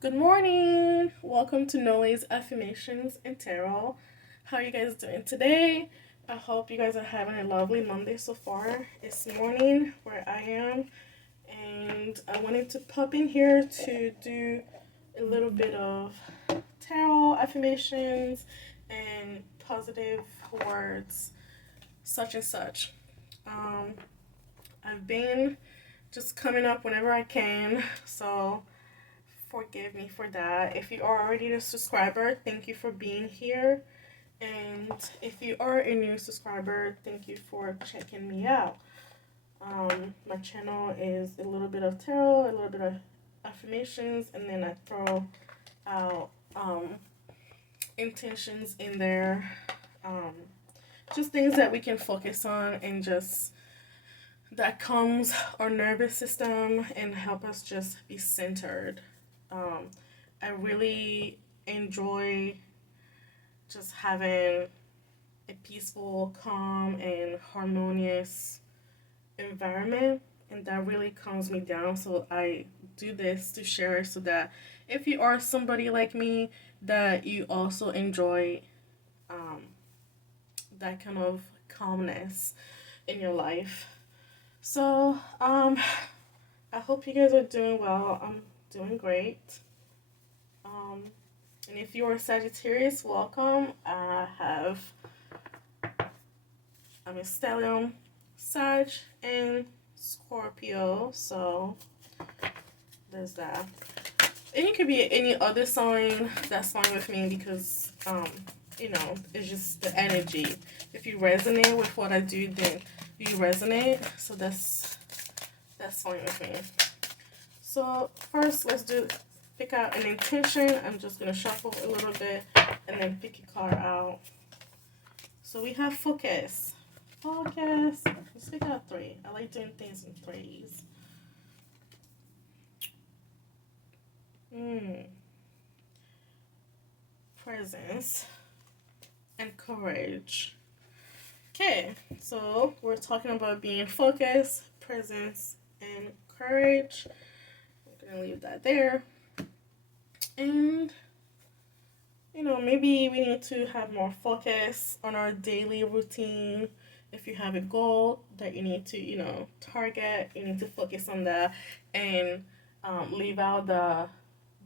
Good morning. Welcome to Noli's Affirmations and Tarot. How are you guys doing today? I hope you guys are having a lovely Monday so far. It's morning where I am, and I wanted to pop in here to do a little bit of tarot affirmations and positive words, such and such. Um, I've been just coming up whenever I can, so forgive me for that. If you are already a subscriber, thank you for being here. And if you are a new subscriber, thank you for checking me out. My channel is a little bit of tarot, a little bit of affirmations, and then I throw out intentions in there. Um, just things that we can focus on and just that calms our nervous system and help us just be centered. Um, I really enjoy just having a peaceful, calm, and harmonious environment, and that really calms me down. So I do this to share so that if you are somebody like me, that you also enjoy um, that kind of calmness in your life. So I hope you guys are doing well. I'm doing great. Um, and if you're a Sagittarius, welcome. I'm a stellium, Sag, and Scorpio. So there's that. And it could be any other sign. That's fine with me because it's just the energy. If you resonate with what I do, then you resonate. So that's fine with me. So first, pick out an intention. I'm just gonna shuffle a little bit and then pick a card out. So we have focus. Focus. Let's pick out three. I like doing things in threes. Presence and courage. Okay, so we're talking about being focused, presence, and courage. I'm gonna leave that there. And maybe we need to have more focus on our daily routine. If you have a goal that you need to, target, you need to focus on that and leave out the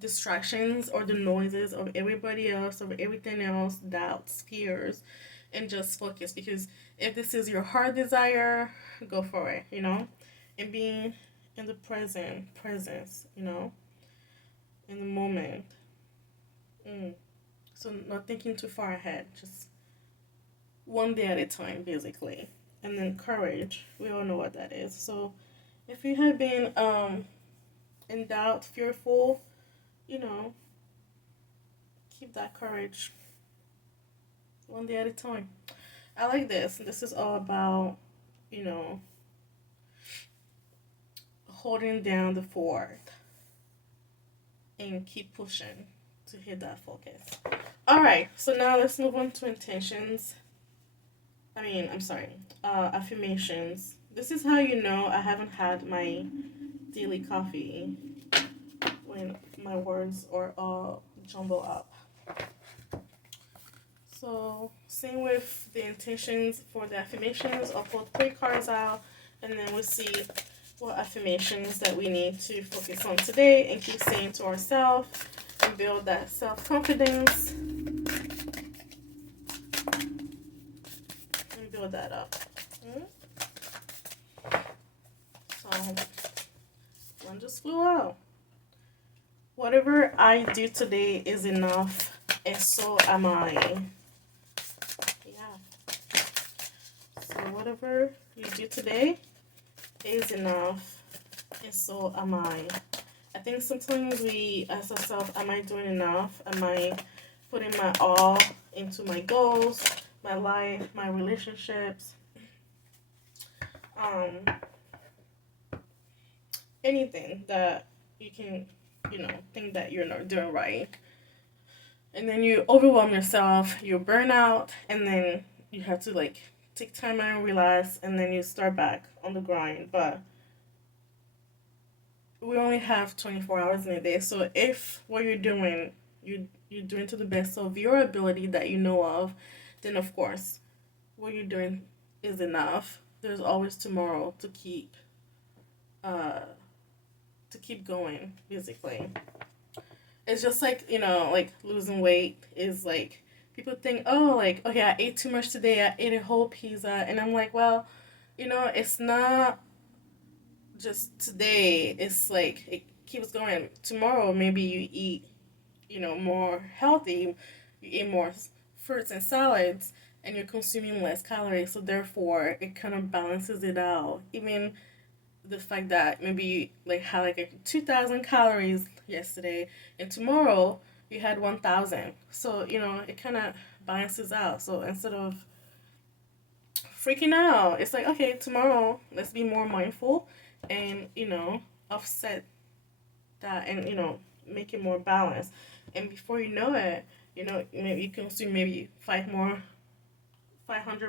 distractions or the noises of everybody else, of everything else, doubts, fears, and just focus. Because if this is your heart desire, go for it, and being in the presence, in the moment. So not thinking too far ahead, just one day at a time, basically. And then courage, we all know what that is. So if you have been in doubt, fearful, you know, keep that courage one day at a time. I like this. This is all about, you know, holding down the fort and keep pushing to hit that focus. All right, so now let's move on to intentions. I'm sorry, affirmations. This is how you know I haven't had my daily coffee when my words are all jumbled up. So, same with the intentions for the affirmations. I'll pull three cards out and then we'll see what affirmations that we need to focus on today and keep saying to ourselves and build that self confidence and build that up. So, one just flew out. Whatever I do today is enough, and so am I. So whatever you do today is enough, and so am I. I think sometimes we ask ourselves, am I doing enough? Am I putting my all into my goals, my life, my relationships? Anything that you can, think that you're not doing right. And then you overwhelm yourself, you burn out, and then you have to take time and relax, and then you start back on the grind. But we only have 24 hours in a day. So if what you're doing, you're doing to the best of your ability that you know of, then of course what you're doing is enough. There's always tomorrow uh to keep going, basically. It's just like, like losing weight is like, people think, oh, like, okay, I ate too much today, I ate a whole pizza, and I'm like, well, it's not just today. It's like it keeps going. Tomorrow maybe you eat, more healthy, you eat more fruits and salads, and you're consuming less calories, so therefore it kind of balances it out. Even the fact that maybe you like had like a 2,000 calories yesterday, and tomorrow you had 1,000, so it kind of balances out. So instead of freaking out, it's like, okay, tomorrow let's be more mindful and offset that, and make it more balanced. And before you know it, maybe you consume maybe 500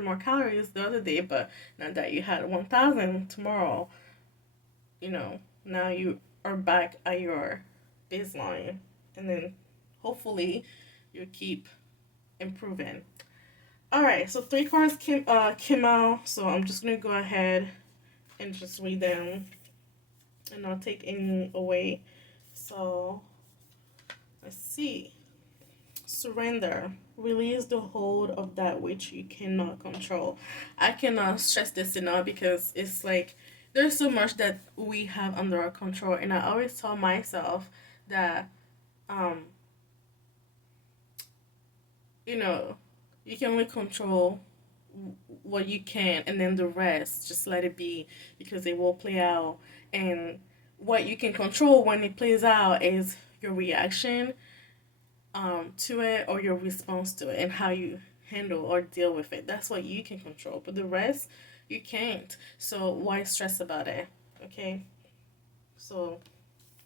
more calories the other day, but now that you had 1,000 tomorrow, you know, now you are back at your baseline, and then hopefully you keep improving. All right, so three cards came out, so I'm just gonna go ahead and just read them, and not take any away. So let's see. Surrender. Release the hold of that which you cannot control. I cannot stress this enough, because it's like there's so much that we have under our control, and I always tell myself that um you know you can only control what you can, and then the rest just let it be, because it will play out. And what you can control when it plays out is your reaction to it, or your response to it, and how you handle or deal with it. That's what you can control, but the rest you can't. So why stress about it? Okay, so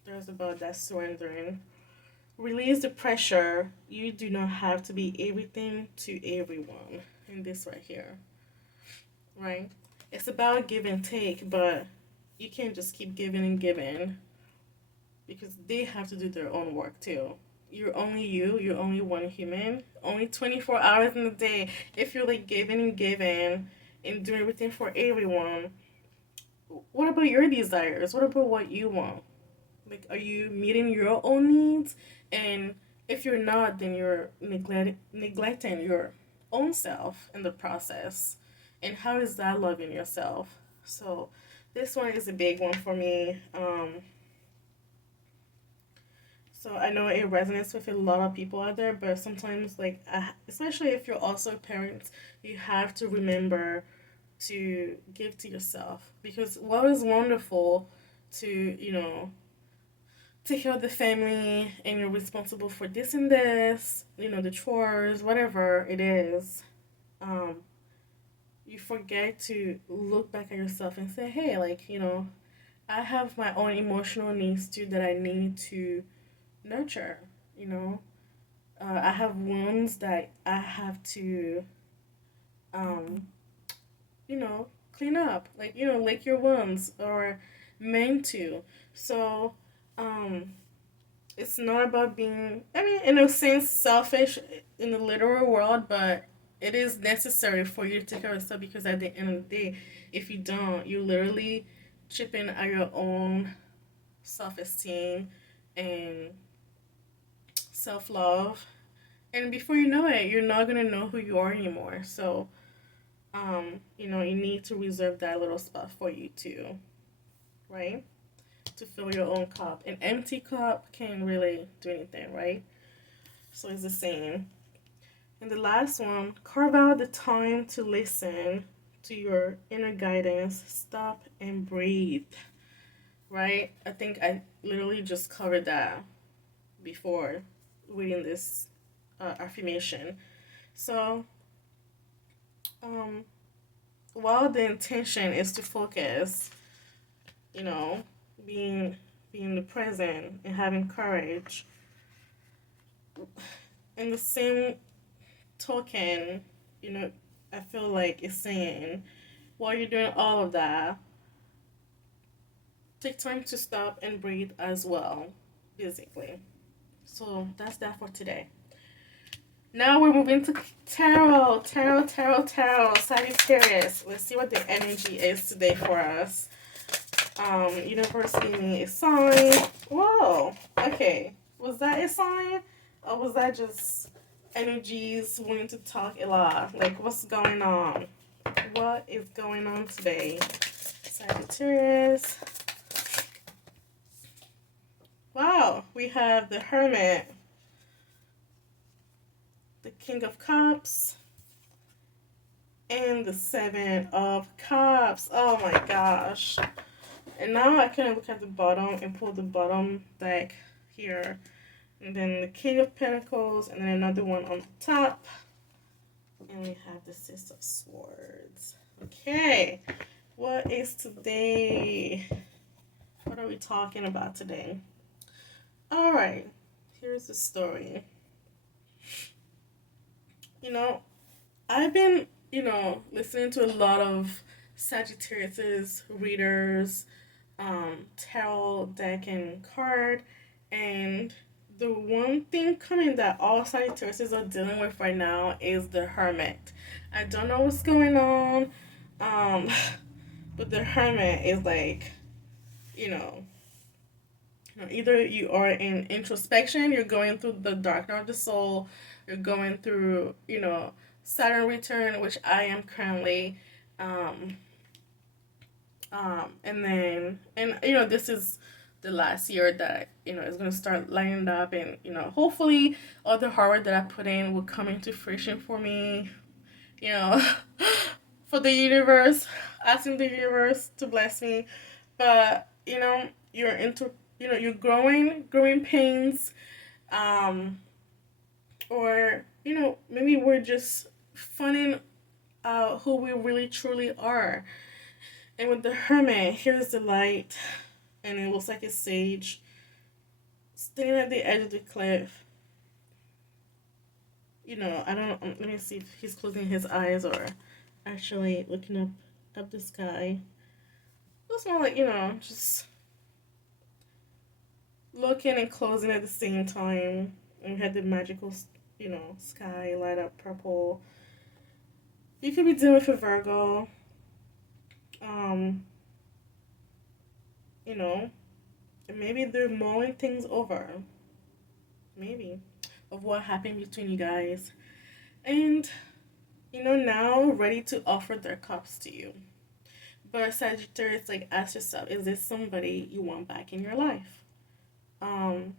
there's about that surrendering. Release the pressure. You do not have to be everything to everyone in this right here, right? It's about give and take, but you can't just keep giving and giving, because they have to do their own work too. You're only you, you're only one human, only 24 hours in a day. If you're like giving and giving and doing everything for everyone, what about your desires? What about what you want? Like, are you meeting your own needs? And if you're not, then you're neglecting your own self in the process. And how is that loving yourself? So, this one is a big one for me. So I know it resonates with a lot of people out there, but sometimes, like, especially if you're also a parent, you have to remember to give to yourself, because what is wonderful to take care of the family, and you're responsible for this and this, the chores, whatever it is. Um, you forget to look back at yourself and say, hey, like, I have my own emotional needs too that I need to nurture, you know. I have wounds that I have to, um, clean up, like, lick your wounds, or meant to. So, um, it's not about being, I mean, in a sense, selfish in the literal world, but it is necessary for you to take care of yourself, because at the end of the day, if you don't, you literally chip in at your own self esteem and self love. And before you know it, you're not going to know who you are anymore. So, you need to reserve that little spot for you too, right? To fill your own cup. An empty cup can't really do anything, right? So it's the same. And the last one, carve out the time to listen to your inner guidance. Stop and breathe, right? I think I literally just covered that before reading this affirmation. So, um, while the intention is to focus, you know, being being the present and having courage, in the same token, I feel like it's saying, while you're doing all of that, take time to stop and breathe as well, basically. So that's that for today. Now we're moving to tarot, Sagittarius. Let's see what the energy is today for us. Universe gave me a sign. Whoa, okay. Was that a sign? Or was that just energies wanting to talk a lot? Like, what's going on? What is going on today? Sagittarius. Wow, we have the Hermit, the King of Cups, and the Seven of Cups. Oh my gosh. And now I can look at the bottom and pull the bottom deck here. And then the King of Pentacles, and then another one on the top. And we have the Six of Swords. Okay, what is today? What are we talking about today? All right, here's the story. I've been, listening to a lot of Sagittarius readers, tarot deck and card, and the one thing coming that all Sagittarius are dealing with right now is the Hermit. I don't know what's going on, um, but the Hermit is like, you know, either you are in introspection, you're going through the dark night of the soul, you're going through, Saturn return, which I am currently, um, and this is the last year that is going to start lining up, and hopefully all the hard work that I put in will come into fruition for me, you know for the universe, asking the universe to bless me. But you're into, you're growing pains, um or maybe we're just finding out who we really truly are. And with the Hermit, here's the light, and it looks like a sage standing at the edge of the cliff. I don't. Let me see if he's closing his eyes or actually looking up the sky. It looks more like just looking and closing at the same time. And we had the magical, sky light up purple. You could be dealing with a Virgo. Um, you know, and maybe they're mulling things over. Maybe of what happened between you guys, and now ready to offer their cups to you. But Sagittarius, like, ask yourself, is this somebody you want back in your life? Um,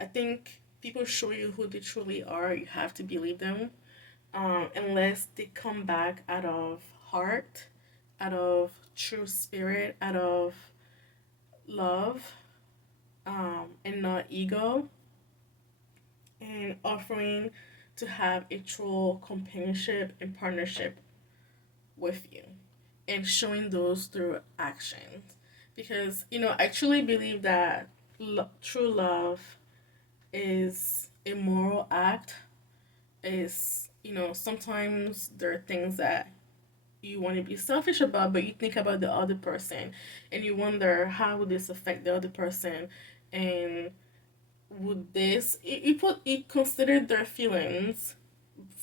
I think people show you who they truly are. You have to believe them, unless they come back out of heart, out of true spirit, out of love, and not ego, and offering to have a true companionship and partnership with you, and showing those through actions. Because, I truly believe that true love is a moral act. Is, sometimes there are things that you want to be selfish about, but you think about the other person and you wonder, how would this affect the other person? And would this, you consider their feelings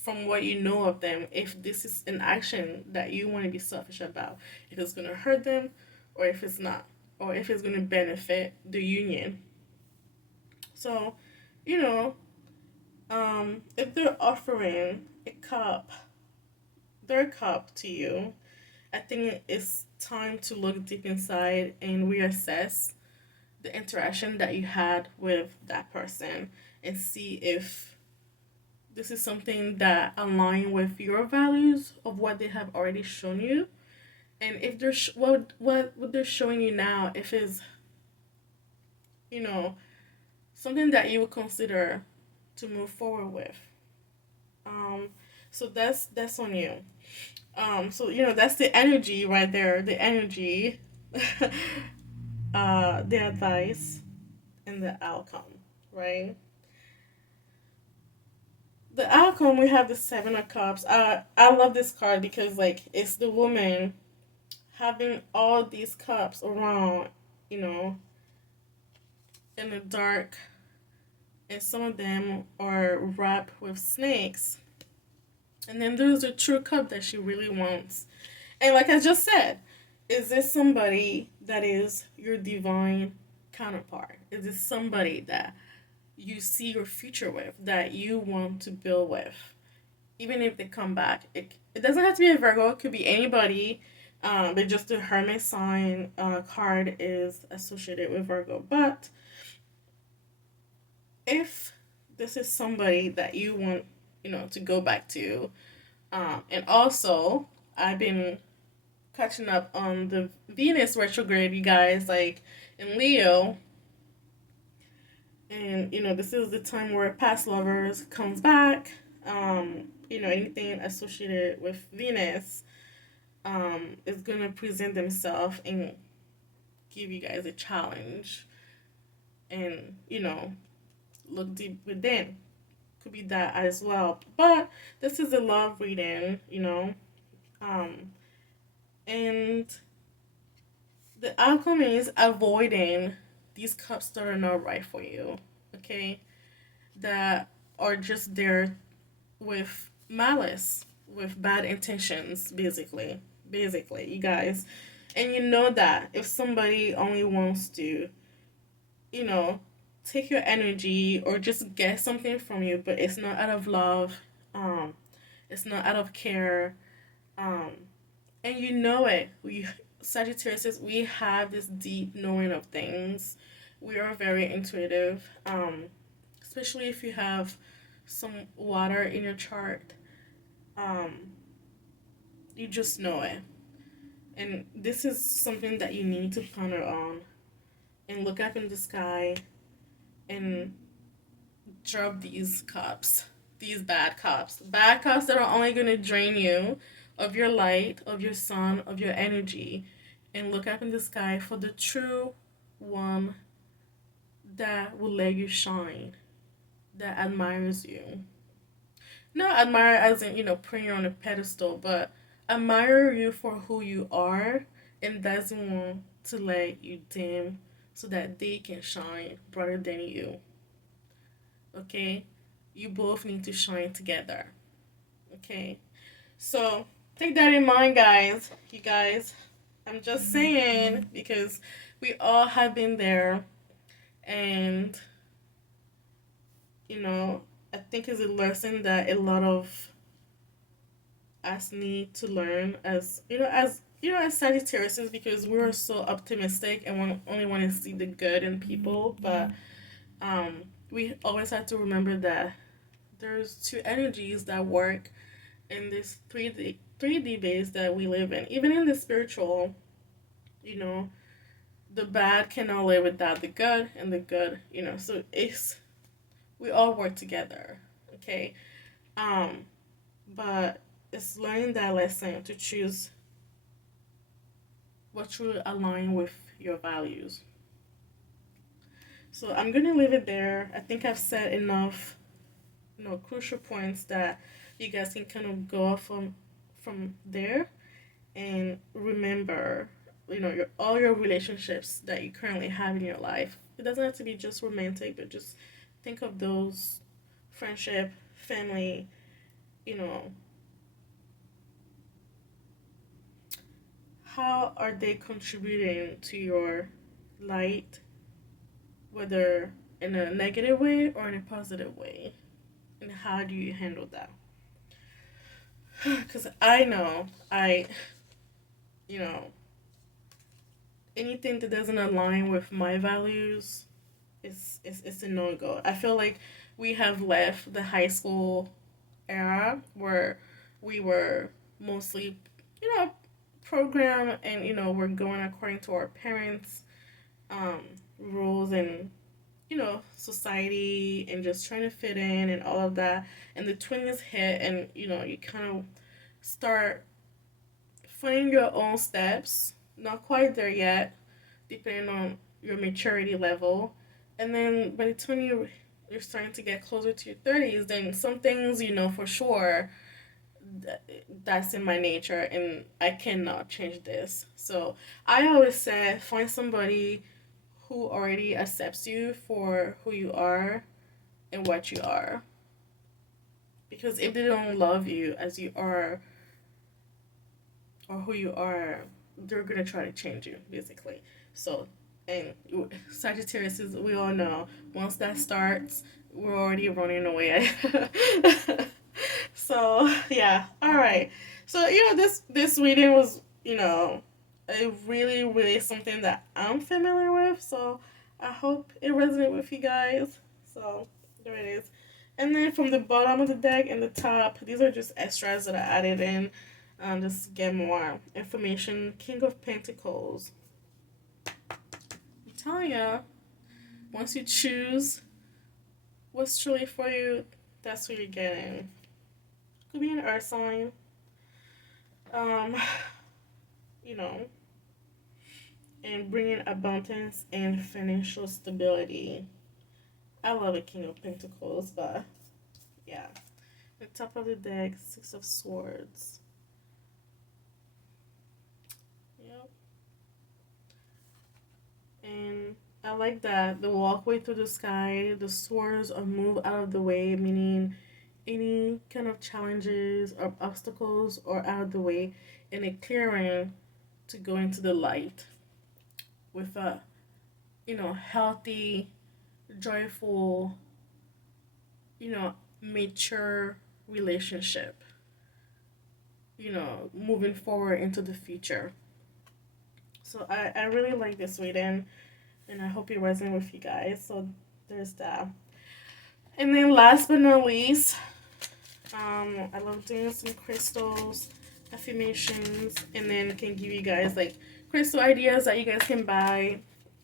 from what you know of them, if this is an action that you want to be selfish about, if it's going to hurt them or if it's not, or if it's going to benefit the union. So, you know, if they're offering their cup to you, I think it's time to look deep inside and reassess the interaction that you had with that person, and see if this is something that align with your values of what they have already shown you, and if they're what they're showing you now, if it's you know something that you would consider to move forward with. Um, so that's on you. So that's the energy right there. The energy, the advice, and the outcome. Right. The outcome, we have the Seven of Cups. I love this card because, like, it's the woman having all these cups around, you know, in the dark, and some of them are wrapped with snakes. And then there's a true cup that she really wants. And like I just said, is this somebody that is your divine counterpart? Is this somebody that you see your future with, that you want to build with? Even if they come back, it doesn't have to be a Virgo, it could be anybody. But just the Hermit sign card is associated with Virgo. But if this is somebody that you want, to go back to, and also I've been catching up on the Venus retrograde, you guys, like in Leo, and this is the time where past lovers comes back. Anything associated with Venus is gonna present themselves and give you guys a challenge, and look deep within. Could be that as well. But this is a love reading, Um, and the outcome is avoiding these cups that are not right for you, okay? That are just there with malice, with bad intentions, basically. Basically, you guys. And you know that if somebody only wants to, you know, take your energy or just get something from you, but it's not out of love, um, it's not out of care, um, and you know it. We Sagittarius, we have this deep knowing of things. We are very intuitive, especially if you have some water in your chart. Um, you just know it, and this is something that you need to ponder on and look up in the sky and drop these cups, these bad cups that are only going to drain you of your light, of your sun, of your energy, and look up in the sky for the true one that will let you shine, that admires you. Not admire as in, putting you on a pedestal, but admire you for who you are and doesn't want to let you dim so that they can shine brighter than you. Okay? You both need to shine together. Okay? So take that in mind, guys. You guys, I'm just saying because we all have been there, and I think it's a lesson that a lot of us need to learn as Sagittarius, because we're so optimistic and we only want to see the good in people, but we always have to remember that there's two energies that work in this 3D base that we live in. Even in the spiritual, you know, the bad cannot live without the good, and the good, so it's we all work together. Okay. Um, but it's learning that lesson to choose what truly align with your values. So I'm gonna leave it there. I think I've said enough, crucial points that you guys can kind of go off from there, and remember, all your relationships that you currently have in your life. It doesn't have to be just romantic, but just think of those friendship, family, you know, how are they contributing to your light, whether in a negative way or in a positive way? And how do you handle that? Because I know, you know, anything that doesn't align with my values is a no go. I feel like we have left the high school era where we were mostly, you know, programmed, and we're going according to our parents' um, rules and society, and just trying to fit in and all of that. And the 20s hit, and you kind of start finding your own steps. Not quite there yet, depending on your maturity level. And then by the time you're starting to get closer to your 30s, then some things, for sure, that's in my nature, and I cannot change this. So I always say find somebody who already accepts you for who you are and what you are. Because if they don't love you as you are or who you are, they're gonna try to change you, basically. So, and Sagittarius is, we all know, once that starts, we're already running away. So yeah, all right. So this reading was a really something that I'm familiar with. So I hope it resonates with you guys. So there it is. And then from the bottom of the deck and the top, these are just extras that I added in. Just to get more information. King of Pentacles. I'm telling you, once you choose what's truly for you, that's what you're getting. Could be an earth sign. Um, you know, and bringing abundance and financial stability. I love a King of Pentacles, but yeah. The top of the deck, Six of Swords. Yep. And I like that the walkway through the sky, the swords are moved out of the way, meaning any kind of challenges or obstacles are out of the way, and a clearing to go into the light with a healthy, joyful, mature relationship. Moving forward into the future. So I really like this reading, and I hope it resonates with you guys. So there's that. And then last but not least, I love doing some crystals, affirmations, and then can give you guys like crystal ideas that you guys can buy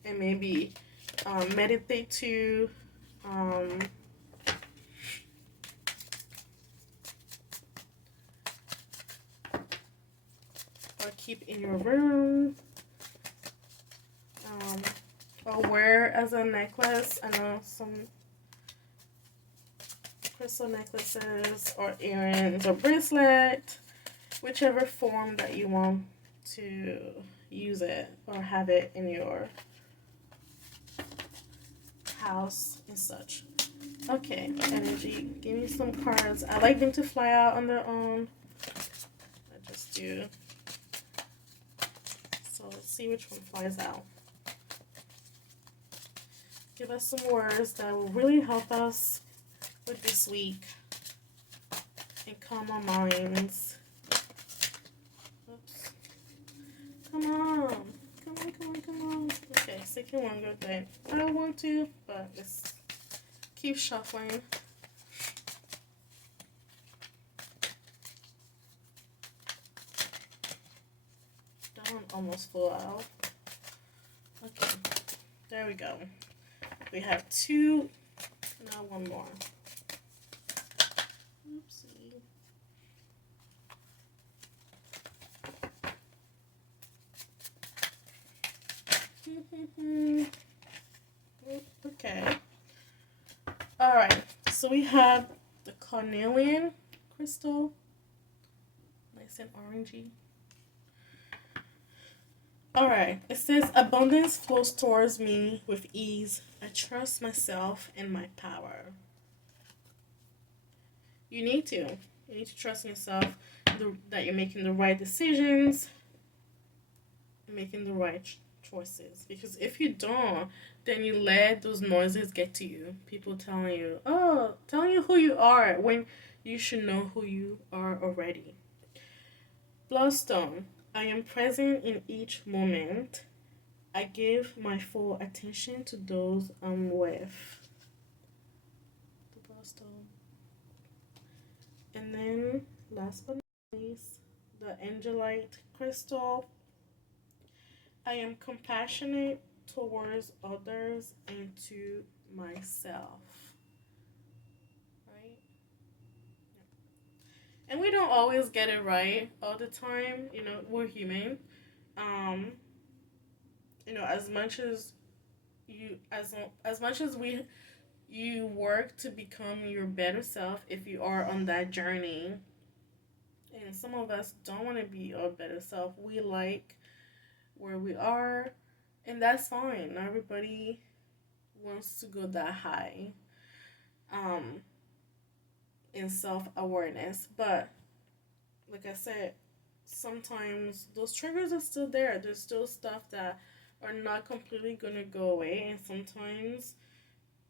and maybe meditate to. Or keep in your room. Or wear as a necklace. I know some crystal necklaces or earrings or bracelet, whichever form that you want to use it or have it in your house and such. Okay, energy, give me some cards. I like them to fly out on their own. I just do. So let's see which one flies out. Give us some words that will really help us with this week and calm our minds. Oops. Come on. Come on. Okay, second one, good thing. I don't want to, but let's keep shuffling. That one almost flew out. Okay, there we go. We have two, now one more. Oopsie. Okay. Alright, so we have the carnelian crystal. Nice and orangey. Alright, it says abundance flows towards me with ease. I trust myself and my power. You need to. You need to trust in yourself that you're making the right decisions, making the right choices. Because if you don't, then you let those noises get to you. People telling you who you are when you should know who you are already. Bloodstone. I am present in each moment. I give my full attention to those I'm with. The Bloodstone. And then, last but not least, the Angelite crystal. I am compassionate towards others and to myself. Right? And we don't always get it right all the time. We're human. Um, as much as as much as you work to become your better self, if you are on that journey, And some of us don't want to be our better self. We like where we are, and that's fine. Not everybody wants to go that high um, in self awareness. But like I said, sometimes those triggers are still there. There's still stuff that are not completely gonna go away, and sometimes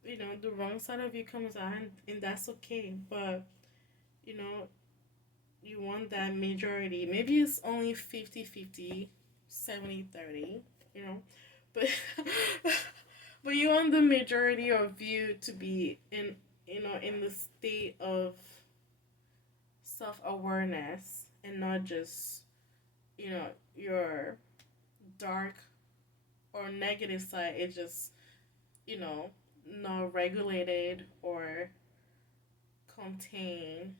the wrong side of you comes out, and that's okay. But you know you want that majority. Maybe it's only 50-50, 70-30, but but you want the majority of you to be in the state of self-awareness, and not just your dark or negative side. It's just you know not regulated or contained,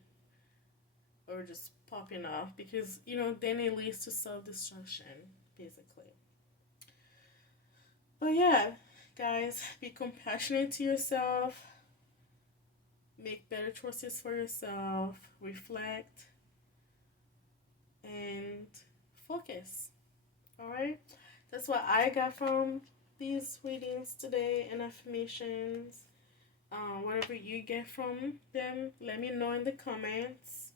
or just popping off, because then it leads to self-destruction, basically. But yeah, guys, be compassionate to yourself, make better choices for yourself, reflect, and focus. All right, that's what I got from these readings today and affirmations. Whatever you get from them, let me know in the comments.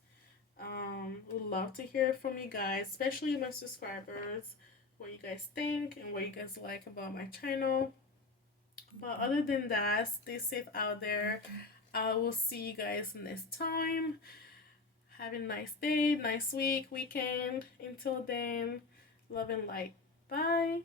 Would love to hear from you guys, especially my subscribers, what you guys think and what you guys like about my channel. But other than that, stay safe out there. I will see you guys next time. Have a nice day, nice week, weekend. Until then, love and light. Bye.